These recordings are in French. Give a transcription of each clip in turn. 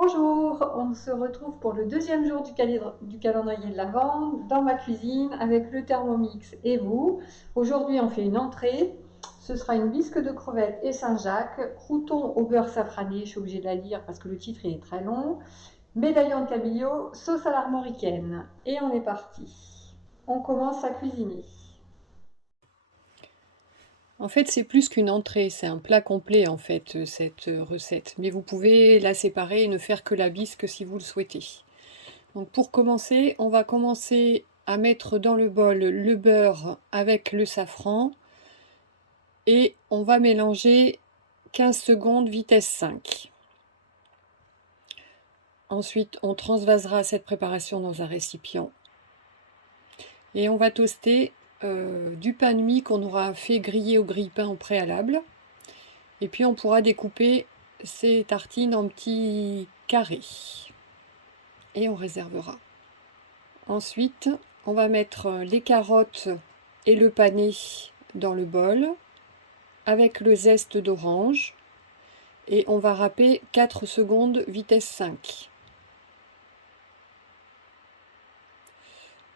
Bonjour, on se retrouve pour le deuxième jour du calendrier de l'Avent dans ma cuisine avec le Thermomix et vous. Aujourd'hui, on fait une entrée. Ce sera une bisque de crevettes et Saint-Jacques, crouton au beurre safrané, je suis obligée de la lire parce que le titre est très long, médaillon de cabillaud, sauce à l'armoricaine. Et on est parti. On commence à cuisiner. En fait, c'est plus qu'une entrée, c'est un plat complet en fait, cette recette. Mais vous pouvez la séparer et ne faire que la bisque si vous le souhaitez. Donc pour commencer, on va commencer à mettre dans le bol le beurre avec le safran et on va mélanger 15 secondes vitesse 5. Ensuite, on transvasera cette préparation dans un récipient et on va toaster du pain de mie qu'on aura fait griller au grille-pain au préalable. Et puis on pourra découper ces tartines en petits carrés. Et on réservera. Ensuite, on va mettre les carottes et le pané dans le bol avec le zeste d'orange. Et on va râper 4 secondes vitesse 5.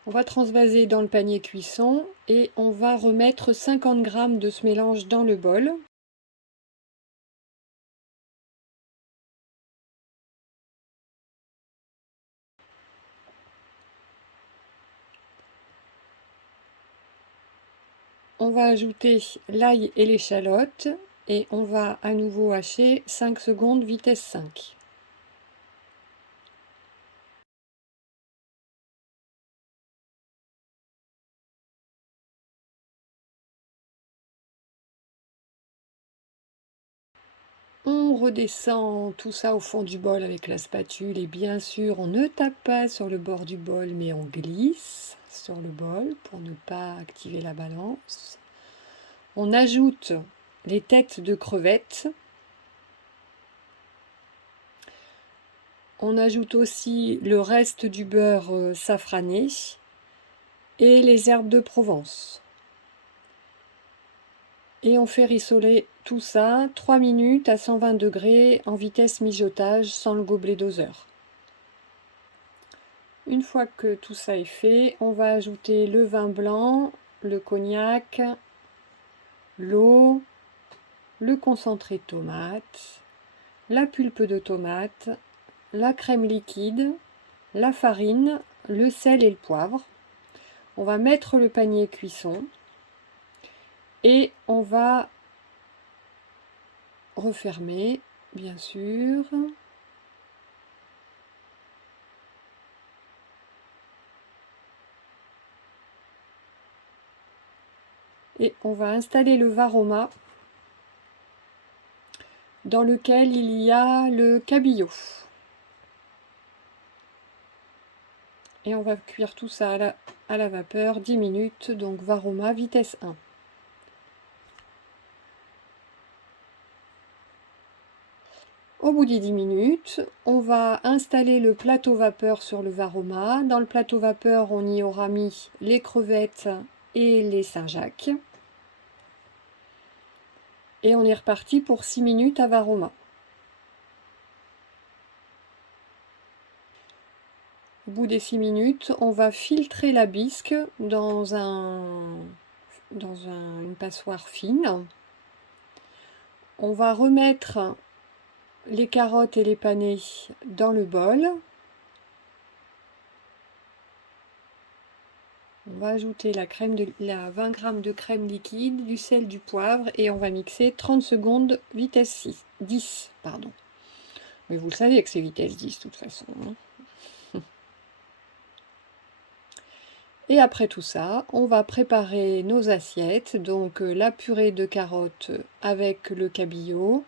On va transvaser dans le panier cuisson et on va remettre 50 g de ce mélange dans le bol. On va ajouter l'ail et l'échalote et on va à nouveau hacher 5 secondes vitesse 5. On redescend tout ça au fond du bol avec la spatule et bien sûr on ne tape pas sur le bord du bol mais on glisse sur le bol pour ne pas activer la balance. On ajoute les têtes de crevettes. On ajoute aussi le reste du beurre safrané et les herbes de Provence. Et on fait rissoler tout ça 3 minutes à 120 degrés en vitesse mijotage sans le gobelet doseur. Une fois que tout ça est fait, on va ajouter le vin blanc, le cognac, l'eau, le concentré de tomate, la pulpe de tomate, la crème liquide, la farine, le sel et le poivre. On va mettre le panier cuisson et on va refermer, bien sûr. Et on va installer le varoma dans lequel il y a le cabillaud. Et on va cuire tout ça à la vapeur 10 minutes, donc varoma vitesse 1. Au bout des 10 minutes, on va installer le plateau vapeur sur le varoma. Dans le plateau vapeur, on y aura mis les crevettes et les Saint-Jacques. Et on est reparti pour 6 minutes à varoma. Au bout des 6 minutes, on va filtrer la bisque dans une passoire fine. On va remettre les carottes et les panais dans le bol. On va ajouter la 20 g de crème liquide, du sel, du poivre et on va mixer 30 secondes vitesse 10. Pardon. Mais vous le savez que c'est vitesse 10 de toute façon. Et après tout ça, on va préparer nos assiettes. Donc la purée de carottes avec le cabillaud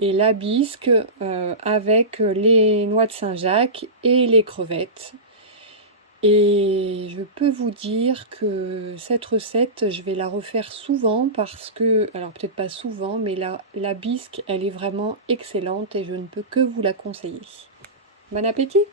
et la bisque avec les noix de Saint-Jacques et les crevettes. Et je peux vous dire que cette recette, je vais la refaire souvent parce que, alors peut-être pas souvent, mais la bisque, elle est vraiment excellente et je ne peux que vous la conseiller. Bon appétit!